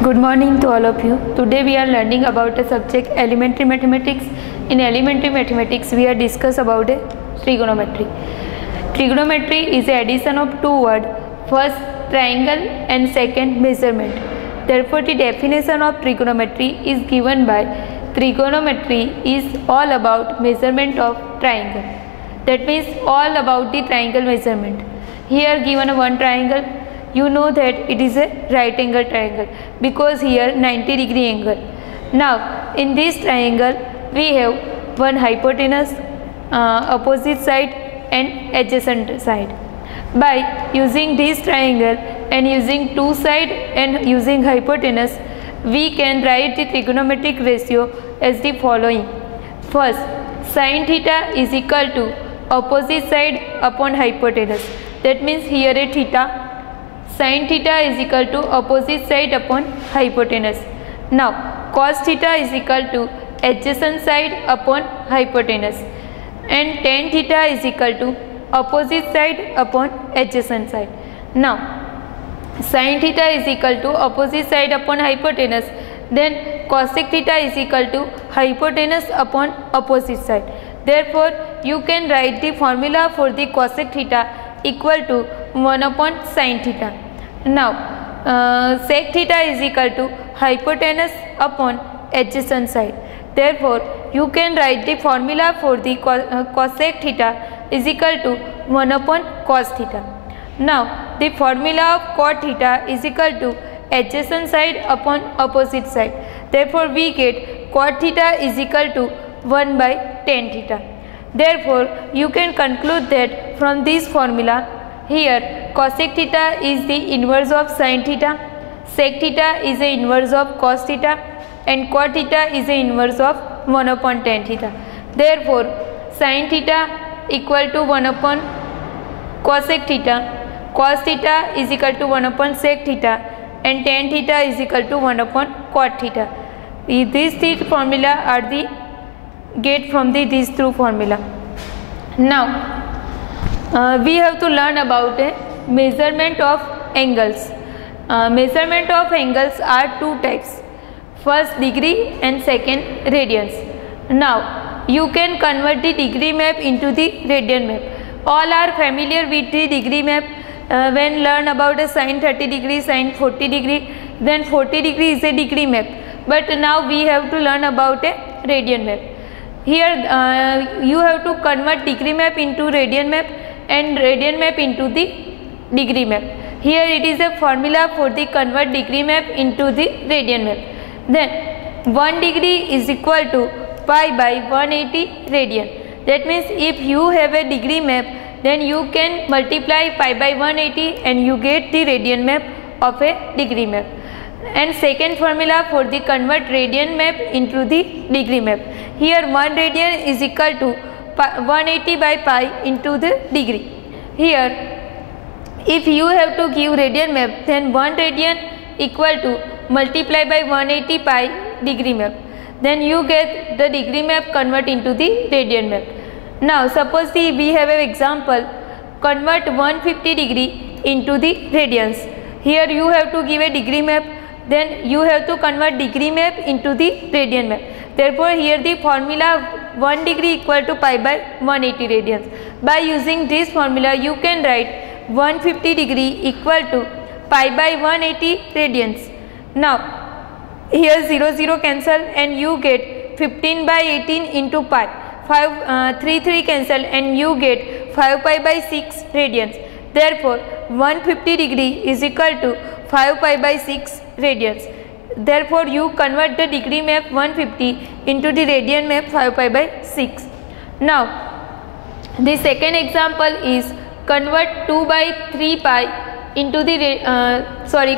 Good morning to all of you. Today we are learning about a subject elementary mathematics. In elementary mathematics we are discuss about trigonometry. Trigonometry is the addition of two words, first triangle and second measurement. Therefore the definition of trigonometry is given by trigonometry is all about measurement of triangle. That means all about the triangle measurement. Here given one triangle, you know that it is a right angle triangle because here 90-degree angle. Now in this triangle we have one hypotenuse, opposite side and adjacent side. By using this triangle and using two sides and using hypotenuse, we can write the trigonometric ratio as the following. First, sin theta is equal to opposite side upon hypotenuse. That means here a theta, sin theta is equal to opposite side upon hypotenuse. Now cos theta is equal to adjacent side upon hypotenuse, and tan theta is equal to opposite side upon adjacent side. Now sin theta is equal to opposite side upon hypotenuse, then cosec theta is equal to hypotenuse upon opposite side. Therefore you can write the formula for the cosec theta equal to 1 upon sin theta. Now sec theta is equal to hypotenuse upon adjacent side. Therefore you can write the formula for the cosec theta is equal to 1 upon cos theta. Now the formula of cot theta is equal to adjacent side upon opposite side. Therefore we get cot theta is equal to 1 by tan theta. Therefore you can conclude that from this formula, here cosec theta is the inverse of sin theta, sec theta is the inverse of cos theta, and cot theta is the inverse of 1 upon tan theta. Therefore sin theta equal to 1 upon cosec theta, cos theta is equal to 1 upon sec theta, and tan theta is equal to 1 upon cot theta. These three formula are the get from these two formula. Now we have to learn about a measurement of angles. Measurement of angles are two types, first degree and second radians. Now you can convert the degree map into the radian map. All are familiar with the degree map when learn about a sin 30 degree, sin 40 degree, then 40 degree is a degree map. But now we have to learn about a radian map. Here you have to convert degree map into radian map and radian map into the degree map. Here it is a formula for the convert degree map into the radian map. Then 1 degree is equal to pi by 180 radian. That means if you have a degree map, then you can multiply pi by 180 and you get the radian map of a degree map. And second formula for the convert radian map into the degree map. Here 1 radian is equal to 180 by pi into the degree. Here if you have to give radian map, then 1 radian equal to multiply by 180 pi degree map. Then you get the degree map convert into the radian map. Now suppose we have an example, convert 150 degree into the radians. Here you have to give a degree map, then you have to convert degree map into the radian map. Therefore here the formula 1 degree equal to pi by 180 radians. By using this formula you can write 150 degree equal to pi by 180 radians. Now here 0 cancel and you get 15 by 18 into pi. 3 cancel and you get 5 pi by 6 radians. Therefore 150 degree is equal to 5 pi by 6 radians. Therefore you convert the degree map 150 into the radian map 5 pi by 6. Now the second example is convert 2 by 3 pi into the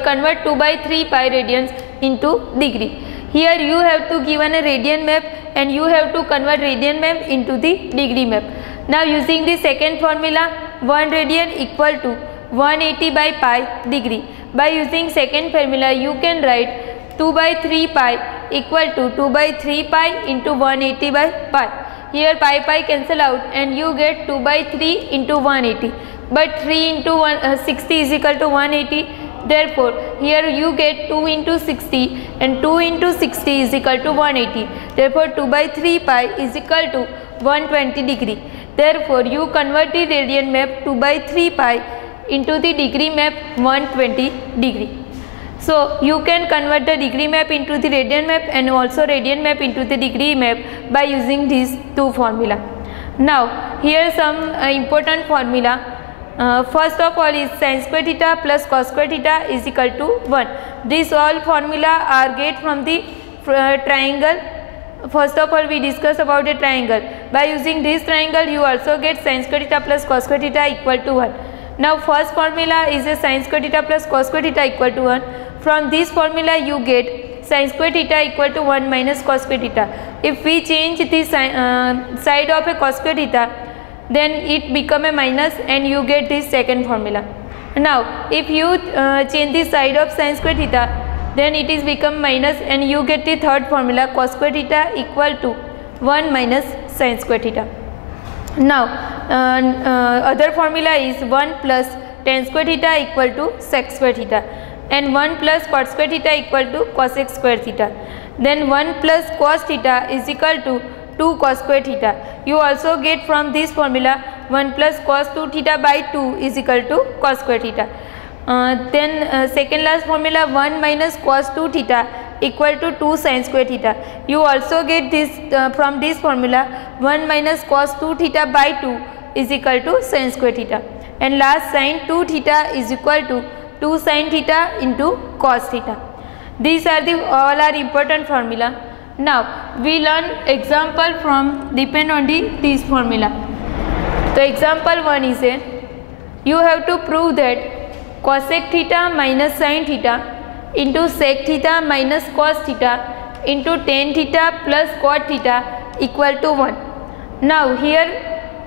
convert 2 by 3 pi radians into degree. Here you have to given a radian map and you have to convert radian map into the degree map. Now using the second formula, 1 radian equal to 180 by pi degree. By using second formula you can write 2 by 3 pi equal to 2 by 3 pi into 180 by pi. Here pi cancel out and you get 2 by 3 into 180. But 3 into 60 is equal to 180. Therefore, here you get 2 into 60 and 2 into 60 is equal to 180. Therefore, 2 by 3 pi is equal to 120 degree. Therefore, you convert the radian map 2 by 3 pi into the degree map 120 degree. So, you can convert the degree map into the radian map and also radian map into the degree map by using these two formula. Now, here some important formula. First of all is sin square theta plus cos square theta is equal to 1. These all formula are get from the triangle. First of all, we discuss about a triangle. By using this triangle, you also get sin square theta plus cos square theta equal to 1. Now, first formula is a sin square theta plus cos square theta equal to 1. From this formula, you get sin square theta equal to 1 minus cos square theta. If we change the side of a cos square theta, then it become a minus and you get this second formula. Now, if you change the side of sin square theta, then it is become minus and you get the third formula cos square theta equal to 1 minus sin square theta. Now, other formula is 1 plus tan square theta equal to sec square theta and 1 plus cot square theta equal to cosec square theta. Then 1 plus cos theta is equal to 2 cos square theta. You also get from this formula 1 plus cos 2 theta by 2 is equal to cos square theta. Then second last formula 1 minus cos 2 theta equal to 2 sin square theta. You also get this from this formula 1 minus cos 2 theta by 2 is equal to sin square theta. And last sin 2 theta is equal to 2 sin theta into cos theta. These are the all are important formula. Now, we learn example from depend on this formula. So, example 1 is a you have to prove that cosec theta minus sin theta into sec theta minus cos theta into tan theta plus cot theta equal to 1. Now, here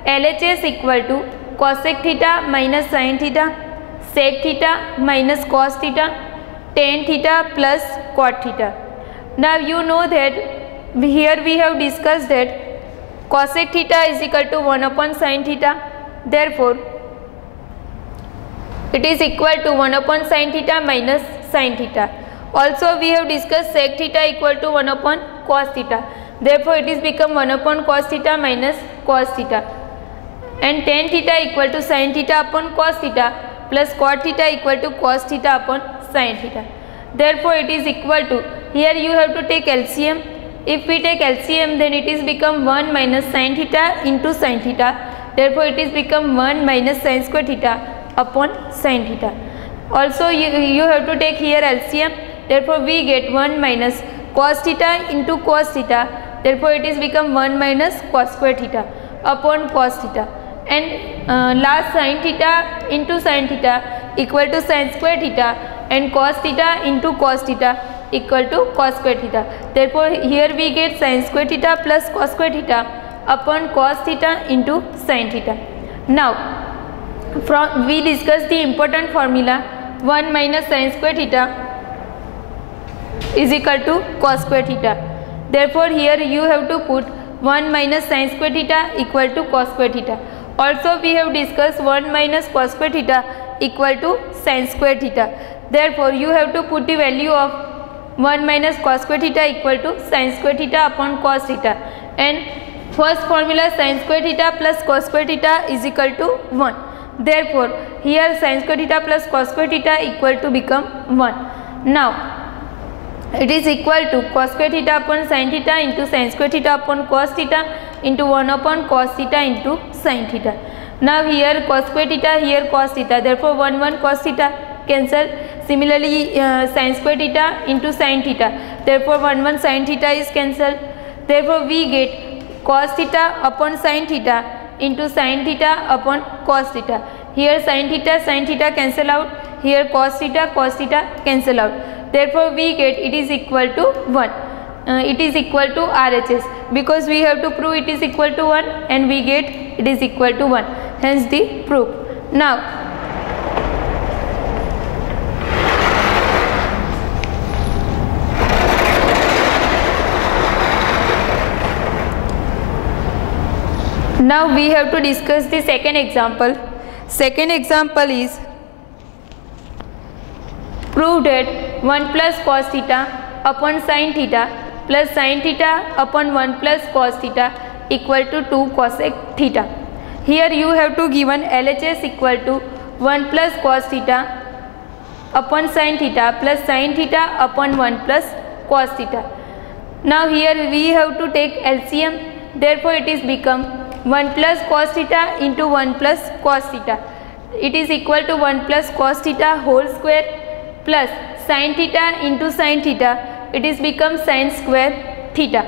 LHS equal to cosec theta minus sin theta, sec theta minus cos theta, tan theta plus cot theta. Now, you know that here we have discussed that cosec theta is equal to 1 upon sin theta. Therefore, it is equal to 1 upon sin theta minus sin theta. Also, we have discussed sec theta equal to 1 upon cos theta. Therefore, it is become 1 upon cos theta minus cos theta. And tan theta equal to sin theta upon cos theta plus cot theta equal to cos theta upon sin theta. Therefore, it is equal to, here you have to take LCM. If we take LCM, then it is become 1 minus sin theta into sin theta. Therefore, it is become 1 minus sin square theta upon sin theta. Also, you have to take here LCM. Therefore, we get 1 minus cos theta into cos theta. Therefore, it is become 1 minus cos square theta upon cos theta. And last sin theta into sin theta equal to sin square theta and cos theta into cos theta equal to cos square theta. Therefore, here we get sin square theta plus cos square theta upon cos theta into sin theta. Now, we discussed the important formula 1 minus sin square theta is equal to cos square theta. Therefore, here you have to put 1 minus sin square theta equal to cos square theta. Also, we have discussed 1 minus cos square theta equal to sin square theta. Therefore, you have to put the value of 1 minus cos square theta equal to sin square theta upon cos theta. And first formula sin square theta plus cos square theta is equal to 1. Therefore, here sin square theta plus cos square theta equal to become 1. Now, it is equal to cos square theta upon sin theta into sin square theta upon cos theta into 1 upon cos theta into sin theta. Now, here cos square theta, here cos theta. Therefore, 1 cos theta cancel. Similarly, sin square theta into sin theta. Therefore, 1 sin theta is cancelled. Therefore, we get cos theta upon sin theta into sin theta upon cos theta. Here sin theta cancel out. Here cos theta cancel out. Therefore, we get it is equal to 1. It is equal to RHS because we have to prove it is equal to 1 and we get it is equal to 1. Hence the proof. Now, we have to discuss the second example. Second example is Prove that 1 plus cos theta upon sin theta plus sin theta upon 1 plus cos theta equal to 2 cosec theta. Here you have to given LHS equal to 1 plus cos theta upon sin theta plus sin theta upon 1 plus cos theta. Now here we have to take LCM, therefore it is become 1 plus cos theta into 1 plus cos theta. It is equal to 1 plus cos theta whole square plus sin theta into sin theta, it is become sin square theta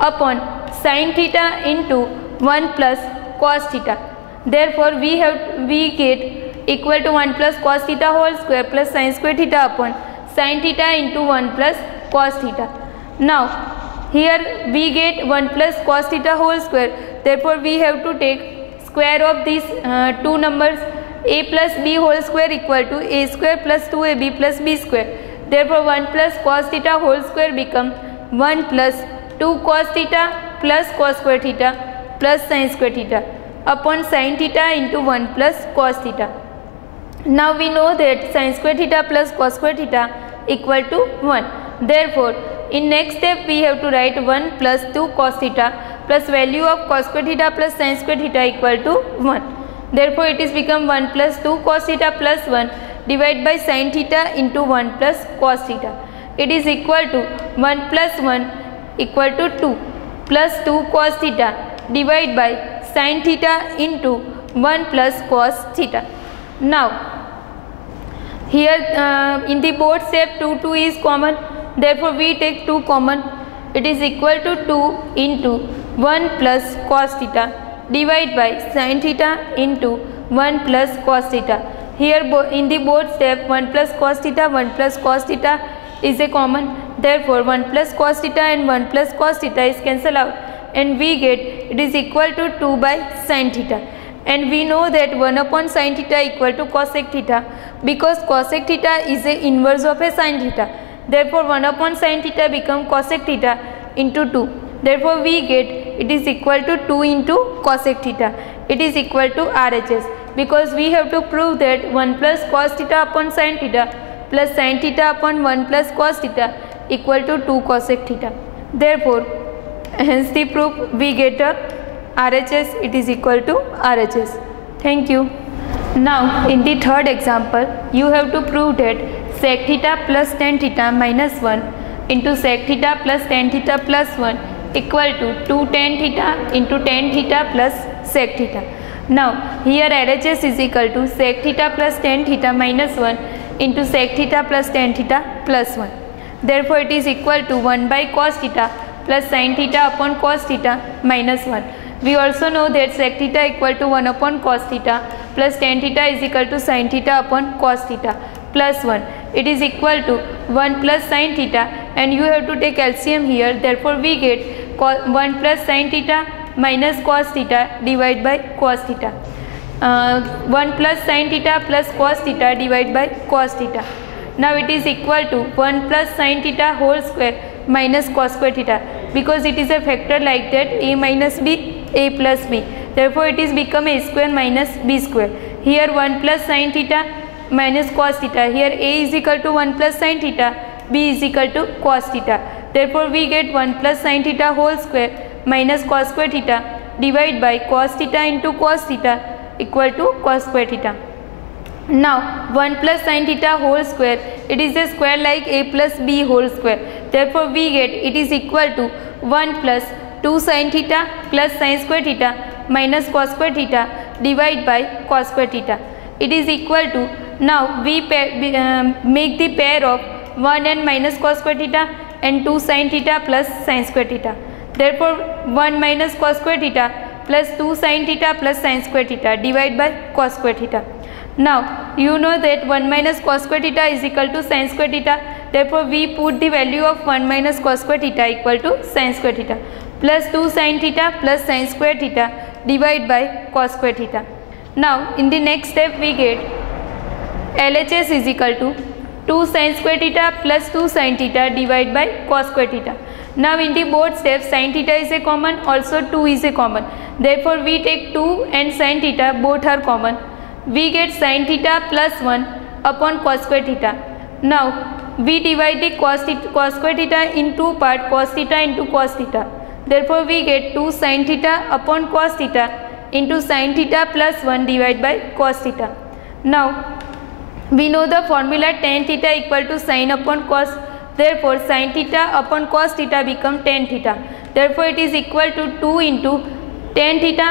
upon sin theta into 1 plus cos theta. Therefore we get equal to 1 plus cos theta whole square plus sin square theta upon sin theta into 1 plus cos theta. Now here we get 1 plus cos theta whole square, therefore we have to take square of these two numbers. A plus b whole square equal to a square plus 2ab plus b square. Therefore 1 plus cos theta whole square become 1 plus 2 cos theta plus cos square theta plus sin square theta upon sin theta into 1 plus cos theta. Now we know that sin square theta plus cos square theta equal to 1. Therefore in next step we have to write 1 plus 2 cos theta plus value of cos square theta plus sin square theta equal to 1. Therefore it is become 1 plus 2 cos theta plus 1 divided by sin theta into 1 plus cos theta. It is equal to 1 plus 1 equal to 2 plus 2 cos theta divided by sin theta into 1 plus cos theta. Now here in the both step 2 is common, therefore we take 2 common. It is equal to 2 into 1 plus cos theta divided by sin theta into 1 plus cos theta. Here in the both step 1 plus cos theta is a common, therefore 1 plus cos theta and 1 plus cos theta is cancelled out and we get it is equal to 2 by sin theta. And we know that 1 upon sin theta equal to cosec theta, because cosec theta is a inverse of a sin theta. Therefore 1 upon sin theta become cosec theta into 2. Therefore we get it is equal to 2 into cosec theta. It is equal to RHS, because we have to prove that 1 plus cos theta upon sin theta plus sin theta upon 1 plus cos theta equal to 2 cosec theta. Therefore hence the proof we get a RHS, it is equal to RHS. Thank you. Now in the third example you have to prove that sec theta plus tan theta minus 1 into sec theta plus tan theta plus 1 equal to 2 tan theta into tan theta plus sec theta. Now here LHS is equal to sec theta plus tan theta minus 1 into sec theta plus tan theta plus 1. Therefore it is equal to 1 by cos theta plus sin theta upon cos theta minus 1. We also know that sec theta equal to 1 upon cos theta plus tan theta is equal to sin theta upon cos theta plus 1. It is equal to 1 plus sin theta and you have to take LCM here. Therefore we get 1 plus sin theta minus cos theta divided by cos theta. 1 plus sin theta plus cos theta divided by cos theta. Now it is equal to 1 plus sin theta whole square minus cos square theta, because it is a factor like that, a minus b, a plus b. Therefore it is become a square minus b square. Here 1 plus sin theta minus cos theta. Here a is equal to 1 plus sin theta, b is equal to cos theta. Therefore we get 1 plus sin theta whole square minus cos square theta divided by cos theta into cos theta equal to cos square theta. Now 1 plus sin theta whole square, it is a square like a plus b whole square. Therefore we get it is equal to 1 plus 2 sin theta plus sin square theta minus cos square theta divided by cos square theta. It is equal to, now we make the pair of 1 and minus cos square theta and 2 sin theta plus sin square theta. Therefore 1 minus cos square theta plus 2 sin theta plus sin square theta divided by cos square theta. Now you know that 1 minus cos square theta is equal to sin square theta. Therefore we put the value of 1 minus cos square theta equal to sin square theta plus 2 sin theta plus sin square theta divided by cos square theta. Now in the next step we get LHS is equal to 2 sin square theta plus 2 sin theta divided by cos square theta. Now in the both steps sin theta is a common, also 2 is a common. Therefore we take 2 and sin theta both are common. We get sin theta plus 1 upon cos square theta Now we divide the cos square theta in two parts, cos theta into cos theta. Therefore we get 2 sin theta upon cos theta into sin theta plus 1 divided by cos theta. Now we know the formula tan theta equal to sin upon cos. Therefore sin theta upon cos theta become tan theta. Therefore it is equal to 2 into tan theta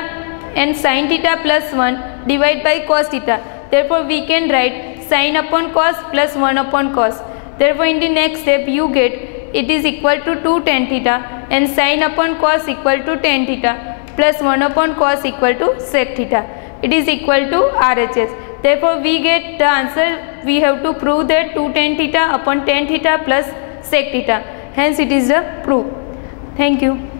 and sin theta plus 1 divided by cos theta. Therefore we can write sin upon cos plus 1 upon cos. Therefore in the next step you get it is equal to 2 tan theta and sin upon cos equal to tan theta plus 1 upon cos equal to sec theta. It is equal to RHS. Therefore we get the answer. We have to prove that 2 tan theta upon tan theta plus sec theta. Hence it is the proof. Thank you.